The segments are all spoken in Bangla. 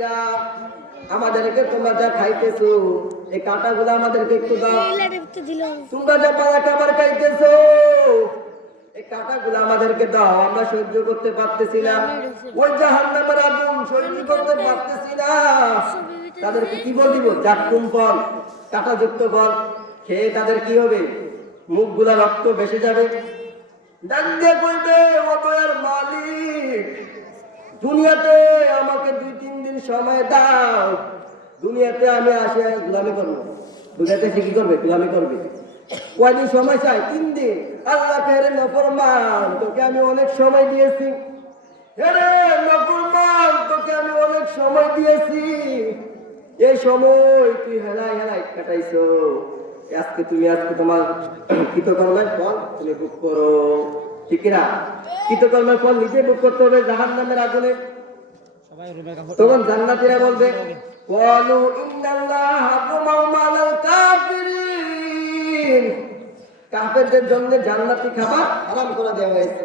ভাইরা, আমাদেরকে তোমরা যা খাইতেছো এই কাঁটাগুলো আমাদেরকে একটু দাও। তোমরা যা পালা খাবার খাইতেছো এই কাঁটাগুলো আমাদেরকে দাও, আমরা সহ্য করতে পারতেছি না। ওই জাহান্নামের আগুন সহ্য করতে পারতেছি না। তাদেরকে কি বল দিব? জাক্কুম ফল, কাঁটাযুক্ত ফল খেয়ে তাদের কি হবে? মুখগুলা রক্ত ভেসে যাবে। ডাক দিয়ে কইবে, ও দয়ার মালিক, দুনিয়াতে আমাকে 2-3 দিন সময় দাও, দুনিয়াতে আমি আসে গোলামি করবো। দুনিয়াতে সে কি করবে? গোলামি করবে। কয়দিন সময় চাই? 3 দিন। আল্লাহ হেরে নফরমান, তোকে আমি অনেক সময় দিয়েছি। হেরে নফরমান, তোকে আমি অনেক সময় দিয়েছি, এই সময় তুই হেলাই হেলাই কাটাইছো। আজকে তোমার কৃতকর্মের ফল তুমি ভোগ করো। ঠিক না? কৃতকর্মের ফল নিজে ভোগ করতে হবে জাহান্নামের আগুনে। তখন জান্নাতীরা বলবে, ক্বালু ইন্নাল্লাহা হারামা আলাল কাফিরিন, কাফেরদের জন্য জান্নাতি খাবার হারাম করে দেওয়া হয়েছে।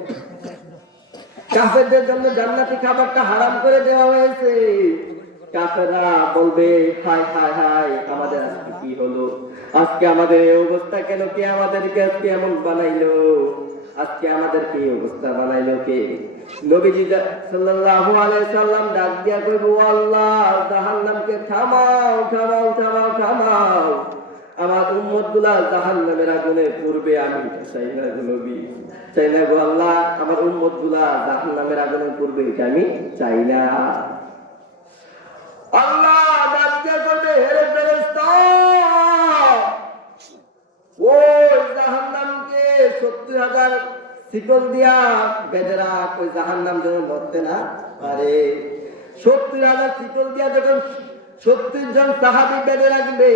কাফেরদের জন্য জান্নাতি খাবারটা হারাম করে দেওয়া হয়েছে। কাফেররা বলবে, হায় হায় হায়, আমাদের আজকে কি হলো? আজকে আমাদের এই অবস্থা কেন? কে আমাদেরকে আজকে এমন বানাইলো? আজকে আমাদের কি অবস্থা বানাইলো কে? নবীজি সাল্লাল্লাহু আলাইহি সাল্লাম ডাক দিয়া কইবো, আল্লাহ জাহান্নামকে থামাও থামাও থামাও থামাও, আমার উম্মতগুলা জাহান্নামের আগুনে পড়বে, আমি চাই না গো নবী, চাই না গো আল্লাহ, আমার উম্মতগুলা জাহান্নামের আগুনে পড়বে, এটা আমি চাই না। আল্লাহ ডাক দিয়া কইবে, হে ফেরেশতা, ওই জাহান্নামকে 70,000 শিকল দিয়া বেঁধে রাখ, ওই জাহান্নাম যেন ধরতে না পারে। 70,000 শিকল দিয়া যখন 70 জন সাহাবী বেঁধে রাখবে,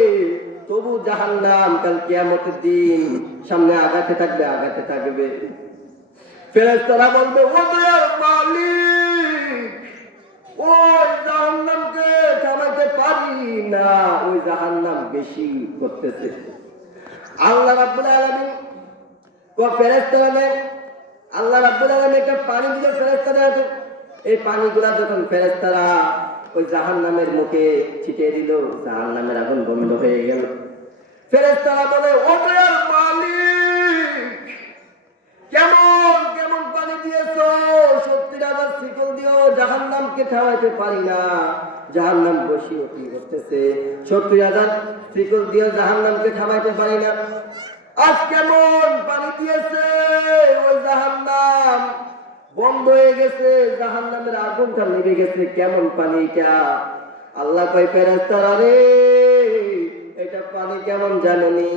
তবু জাহান্নাম কাল কিয়ামতের দিন সামনে আগাতে থাকবে আগাতে থাকবে। ফেরেশতারা বলবে, ও দয়ার মালিক, ওই জাহান্নামকে থামাইতে পারি না, ওই জাহান্নাম বেশি করতেছে। আল্লাহ রাব্বুল আলামিন আল্লাহ রাব্বুল আলামিন একটা পানি দিলে ফেরেশতারা, এই পানিগুলা যখন ফেরেশতারা ওই জাহান্নামের মুখে ছিটিয়ে দিল, জাহান্নামের আগুন বন্ধ হয়ে গেল। ফেরেশতারা বলে, ও দয়ার মালিক, কেমন কেমন পানি দিয়েছো? 70,000 শিকল দিয়েও জাহান্নামকে থামাইতে পারি না, জাহান্নাম বসি অতি করতেছে। 70,000 শিকল দিয়েও জাহান্নামকে থামাইতে পারি না। আজ কেমন পানি দিয়েছে, ওই জাহান্নাম বন্ধ হয়ে গেছে, জাহান্নামের আগুনটা নিভে গেছে, কেমন পানি এটা? আল্লাহ কয়, ফেরেশতারা রে, এটা পানি কেমন জানেনি?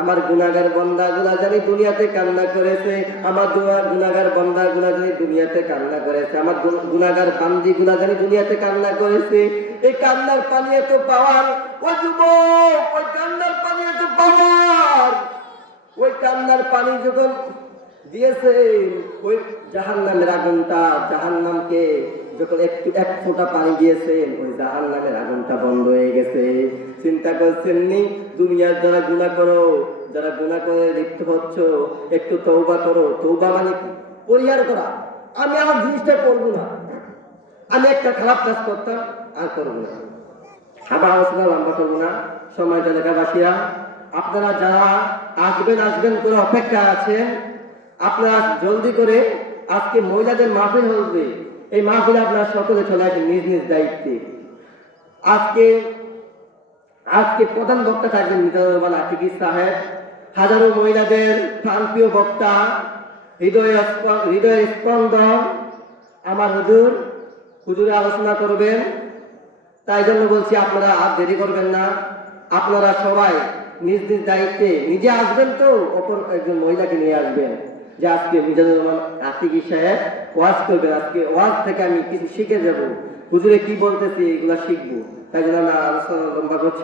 আমার গুনাহগার বান্দাগুলা জানি দুনিয়াতে কান্না করেছে, আমার গুনাহগার বান্দাগুলা জানি দুনিয়াতে কান্না করেছে, আমার গুনাহগার বান্দিগুলা জানি দুনিয়াতে কান্না করেছে। এই কান্নার পানি এত পাওয়ার, ওই যুবক, ওই কান্নার পানি এত পাওয়ার, ওই কান্নার পানি যখন দিয়েছেন, ওই জাহান্নামের আগুনটা, জাহান্নামকে যখন এক ফোঁটা পানি দিয়েছেন, ওই জাহান্নামের আগুনটা বন্ধ হয়ে গেছে। চিন্তা করছেন নি? দুনিয়ার যারা গুনাহ করো, যারা গুনাহ করে লিপ্ত হচ্ছ, একটু তওবা করো। তওবা মানে পরিহার করা। আমি আমার জিনিসটা করবো না, আমি একটা খারাপ কাজ করতাম আর করবো না, আবার আলোচনা লম্বা করবো না। সময়টা লেখাবাসীরা, আপনারা যারা আসবেন করে অপেক্ষা আছেন, আপনারা জলদি করে, আজকে মহিলাদের মাহফিল হবে, এই মাহফিলে আপনারা সকলে চলে আসেন নিজ নিজ দায়িত্বে। আজকে প্রধান বক্তা থাকবেন মিজানুর রহমান আতিকি সাহেব, হাজারো মহিলাদের প্রাণপ্রিয় বক্তা, হৃদয় স্পন্দন আমার হুজুরে আলোচনা করবেন। তাই জন্য বলছি, আপনারা আর দেরি করবেন না, আপনারা সবাই নিজ নিজ দায়িত্বে নিজে আসবেন, তো অপর একজন মহিলাকে নিয়ে আসবেন, যে আজকে মিজানুর রহমান আতিকি সাহেব ওয়াজ করবেন। আজকে ওয়াজ থেকে আমি কিছু শিখে যাব, হুজুরে কি বলতেছি এগুলা শিখবো। তাই জন্য আলোচনা লম্বা করছি।